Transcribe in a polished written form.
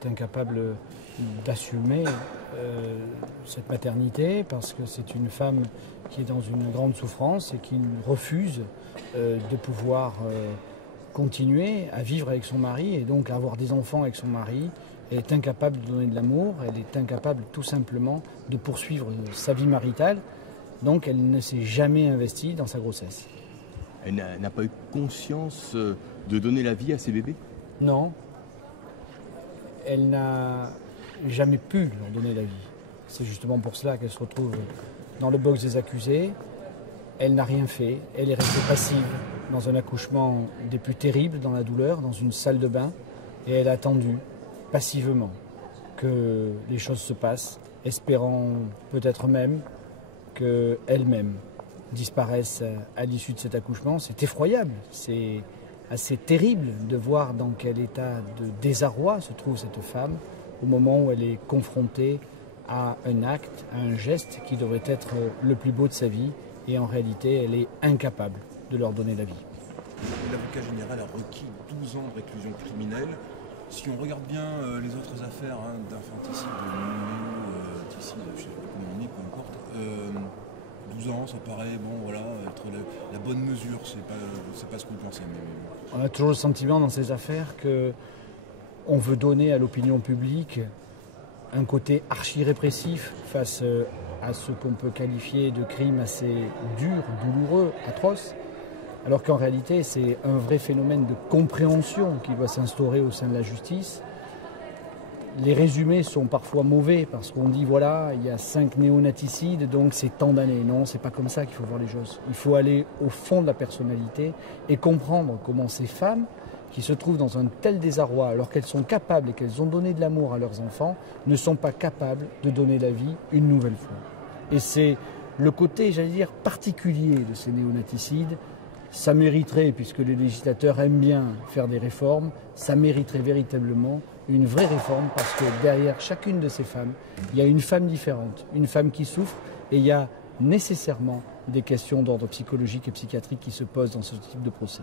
est incapable d'assumer cette maternité parce que c'est une femme qui est dans une grande souffrance et qui refuse de pouvoir continuer à vivre avec son mari et donc à avoir des enfants avec son mari. Elle est incapable de donner de l'amour, elle est incapable tout simplement de poursuivre sa vie maritale, donc elle ne s'est jamais investie dans sa grossesse. Elle n'a pas eu conscience de donner la vie à ses bébés? Non, elle n'a jamais pu leur donner la vie. C'est justement pour cela qu'elle se retrouve dans le box des accusés. Elle n'a rien fait, elle est restée passive dans un accouchement des plus terribles, dans la douleur, dans une salle de bain, et elle a attendu passivement que les choses se passent, espérant peut-être même qu'elle-même disparaisse à l'issue de cet accouchement. C'est effroyable, c'est assez terrible de voir dans quel état de désarroi se trouve cette femme au moment où elle est confrontée à un acte, à un geste qui devrait être le plus beau de sa vie, et en réalité elle est incapable de leur donner la vie. L'avocat général a requis 12 ans de réclusion criminelle. Si on regarde bien les autres affaires d'infanticide, de néoticide, je ne sais pas comment on dit, peu importe, 12 ans, ça paraît, bon, voilà, être la bonne mesure, c'est pas ce qu'on pensait. Mais... On a toujours le sentiment dans ces affaires qu'on veut donner à l'opinion publique un côté archi-répressif face à ce qu'on peut qualifier de crimes assez durs, douloureux, atroces, alors qu'en réalité c'est un vrai phénomène de compréhension qui doit s'instaurer au sein de la justice. Les résumés sont parfois mauvais parce qu'on dit voilà, il y a 5 néonaticides donc c'est tant d'années. Non, c'est pas comme ça qu'il faut voir les choses. Il faut aller au fond de la personnalité et comprendre comment ces femmes qui se trouvent dans un tel désarroi alors qu'elles sont capables et qu'elles ont donné de l'amour à leurs enfants ne sont pas capables de donner la vie une nouvelle fois. Et c'est le côté, j'allais dire, particulier de ces néonaticides. Ça mériterait, puisque les législateurs aiment bien faire des réformes, ça mériterait véritablement une vraie réforme parce que derrière chacune de ces femmes, il y a une femme différente, une femme qui souffre et il y a nécessairement des questions d'ordre psychologique et psychiatrique qui se posent dans ce type de procès.